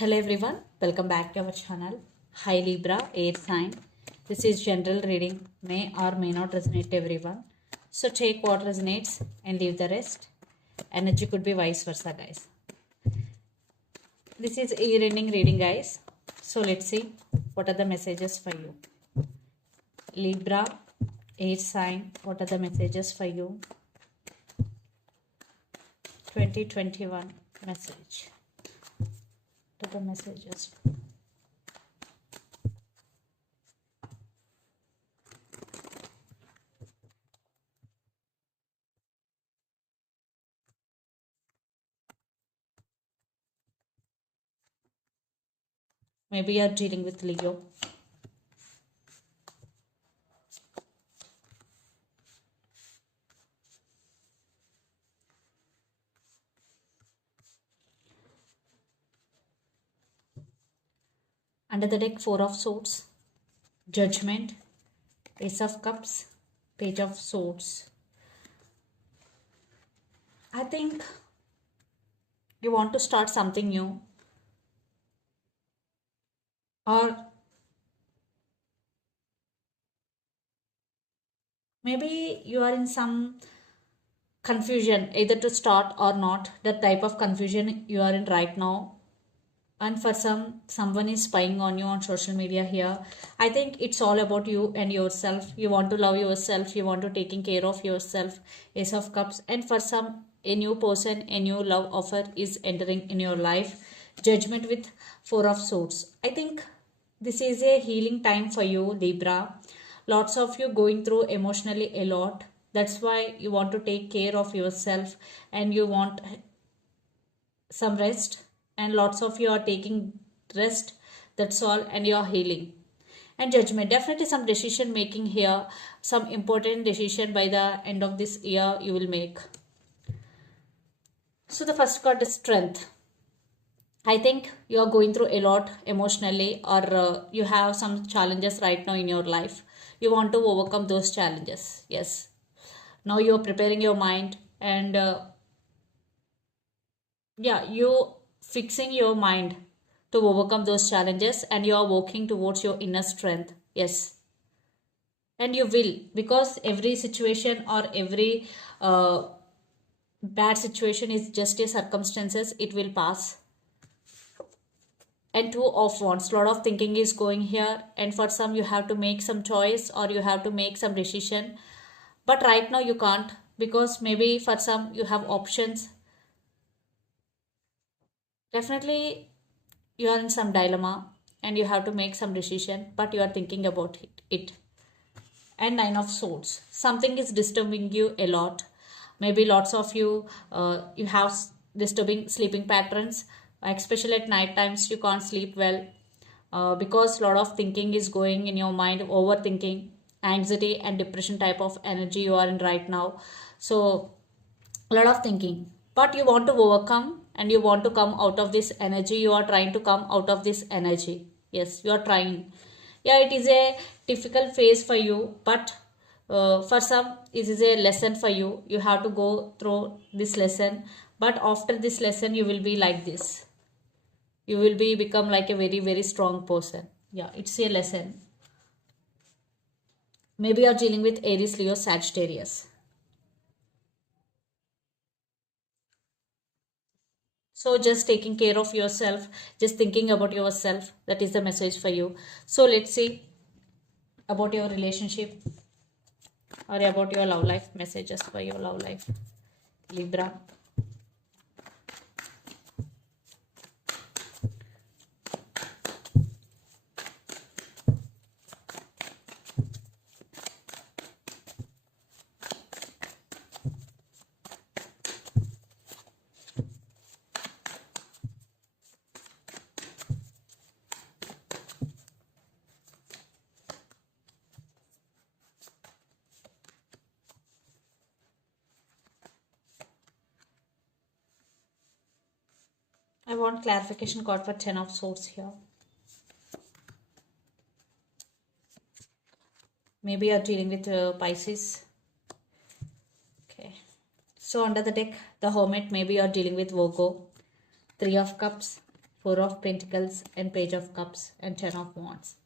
Hello everyone, welcome back to our channel. Hi Libra, air sign. This is general reading, may or may not resonate to everyone. So take what resonates and leave the rest. Energy could be vice versa, guys. This is year ending reading, guys. So let's see what are the messages for you. Libra, air sign, what are the messages for you? 2021 message. To the messages. Maybe you are dealing with Leo. Under the deck, Four of Swords, Judgment, Ace of Cups, Page of Swords. I think you want to start something new, or maybe you are in some confusion either to start or not. The type of confusion you are in right now, and for someone is spying on you on social media here. I think it's all about you and yourself. You want to love yourself, you want to taking care of yourself. Ace of Cups. And for some, a new person, a new love offer is entering in your life. Judgment with Four of Swords. I think this is a healing time for you, Libra. Lots of you going through emotionally a lot. That's why you want to take care of yourself and you want some rest, and lots of you are taking rest. That's all, and you are healing. And Judgment, definitely some decision making here. Some important decision by the end of this year you will make. So the first card is Strength. I think you are going through a lot emotionally, or you have some challenges right now in your life. You want to overcome those challenges. Yes. Now you are preparing your mind, and yeah, you fixing your mind to overcome those challenges, and you are working towards your inner strength. Yes. And you will, because every situation or every bad situation is just a circumstances. It will pass. And Two of Wands, lot of thinking is going here, and for some you have to make some choice or you have to make some decision, but right now you can't, because maybe for some you have options. Definitely you are in some dilemma and you have to make some decision, but you are thinking about it. And Nine of Swords, something is disturbing you a lot. Maybe lots of you, you have disturbing sleeping patterns, especially at night times you can't sleep well, because a lot of thinking is going in your mind, overthinking, anxiety and depression type of energy you are in right now. So a lot of thinking, but you want to overcome and you want to come out of this energy. You are trying to come out of this energy. Yes, you are trying. Yeah, it is a difficult phase for you, but for some it is a lesson for you. You have to go through this lesson, but after this lesson you will be like this. You will be become like a very strong person. Yeah, it's a lesson. Maybe you are dealing with Aries, Leo, Sagittarius. So just taking care of yourself, just thinking about yourself, that is the message for you. So let's see about your relationship or about your love life, messages for your love life, Libra. I want clarification card for Ten of Swords here. Maybe you're dealing with Pisces. Okay. So under the deck, the Hermit, maybe you're dealing with Virgo. Three of Cups, Four of Pentacles and Page of Cups and Ten of Wands.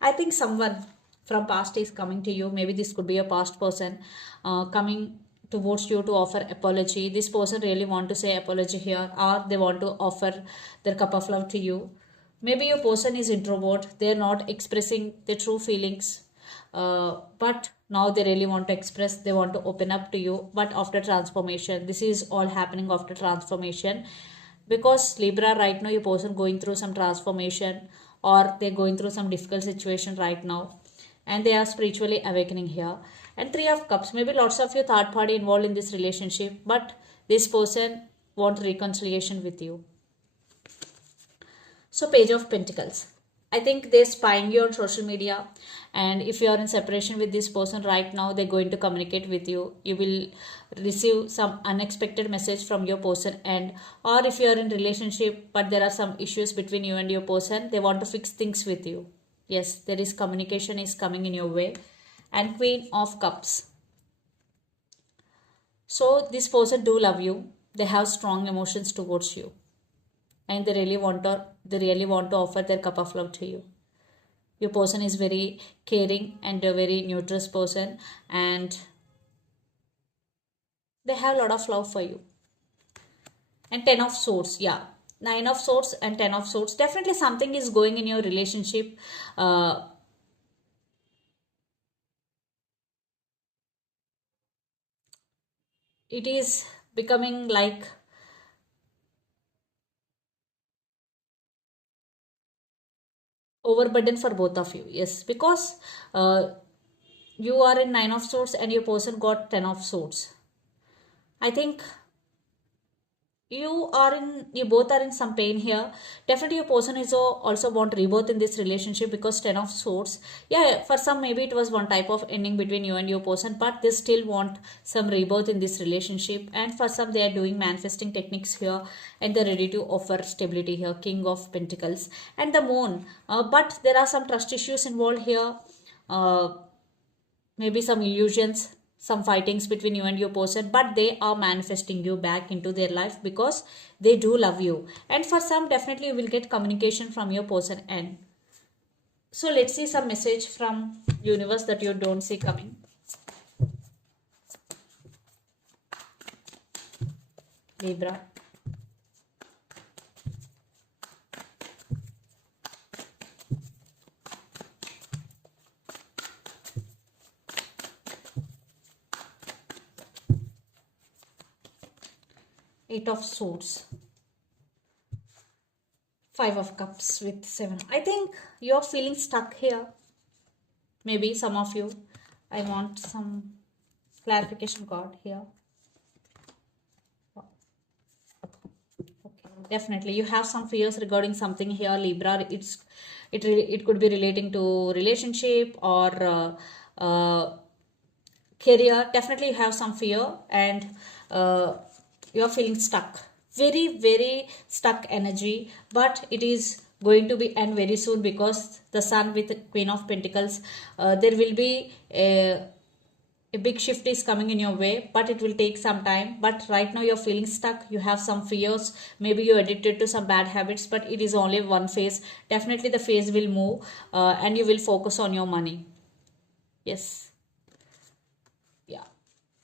I think someone from past is coming to you. Maybe this could be a past person coming towards you to offer apology. This person really want to say apology here, or they want to offer their cup of love to you. Maybe your person is introvert. They're not expressing their true feelings. But now they really want to express, they want to open up to you. But after transformation, this is all happening after transformation, because Libra, right now your person going through some transformation, or they're going through some difficult situation right now, and they are spiritually awakening here. And Three of Cups, maybe lots of your third party involved in this relationship, but this person wants reconciliation with you. So Page of Pentacles, I think they're spying you on social media, and if you are in separation with this person right now, they're going to communicate with you. You will receive some unexpected message from your person, and or if you are in relationship but there are some issues between you and your person, they want to fix things with you. Yes, there is communication is coming in your way. And Queen of Cups. So this person do love you. They have strong emotions towards you, and they really want to offer their cup of love to you. Your person is very caring and a very neutral person, and they have a lot of love for you. And Ten of Swords, yeah, Nine of Swords and Ten of Swords. Definitely something is going in your relationship. It is becoming like overburden for both of you. Yes, because you are in Nine of Swords and your person got Ten of Swords. I think you both are in some pain here. Definitely your person is also want rebirth in this relationship, because Ten of Swords, yeah, for some maybe it was one type of ending between you and your person, but they still want some rebirth in this relationship. And for some they are doing manifesting techniques here, and they're ready to offer stability here. King of Pentacles and the Moon, but there are some trust issues involved here. Maybe some illusions, some fightings between you and your person, but they are manifesting you back into their life because they do love you. And for some, definitely you will get communication from your person end. So let's see some message from universe that you don't see coming. Libra. Eight of Swords. Five of Cups with Seven. I think you're feeling stuck here. Maybe some of you. I want some clarification card here. Okay, definitely you have some fears regarding something here, Libra. It could be relating to relationship or career. Definitely you have some fear, and you're feeling stuck, very stuck energy, but it is going to be end very soon, because the Sun with the Queen of Pentacles, there will be a big shift is coming in your way, but it will take some time. But right now you're feeling stuck, you have some fears, maybe you're addicted to some bad habits, but it is only one phase. Definitely the phase will move, and you will focus on your money. Yes, yeah,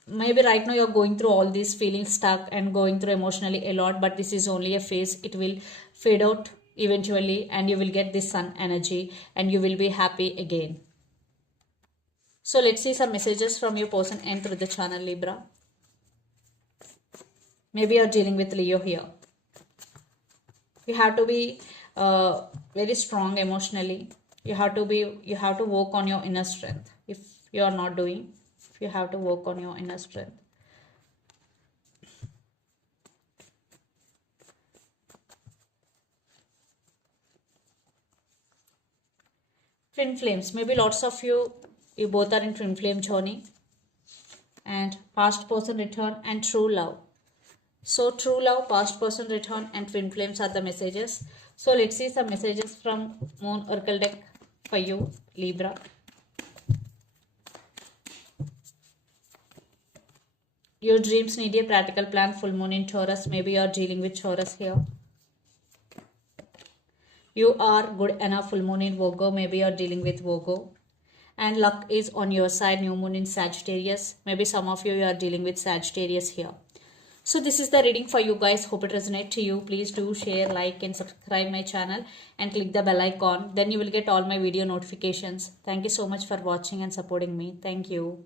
maybe right now you're going through all these, feeling stuck and going through emotionally a lot, but this is only a phase. It will fade out eventually, and you will get this Sun energy, and you will be happy again. So let's see some messages from your person and through the channel, Libra. Maybe you're dealing with Leo here. You have to be very strong emotionally. You have to work on your inner strength. If you are not doing, you have to work on your inner strength. Twin flames. Maybe lots of you both are in twin flame journey. And past person return and true love. So true love, past person return, and twin flames are the messages. So let's see some messages from Moon Oracle deck for you, Libra. Your dreams need a practical plan. Full moon in Taurus. Maybe you're dealing with Taurus here. You are good enough. Full moon in Virgo. Maybe you're dealing with Virgo. And luck is on your side. New moon in Sagittarius. Maybe some of you are dealing with Sagittarius here. So this is the reading for you guys. Hope it resonates to you. Please do share, like and subscribe my channel and click the bell icon. Then you will get all my video notifications. Thank you so much for watching and supporting me. Thank you.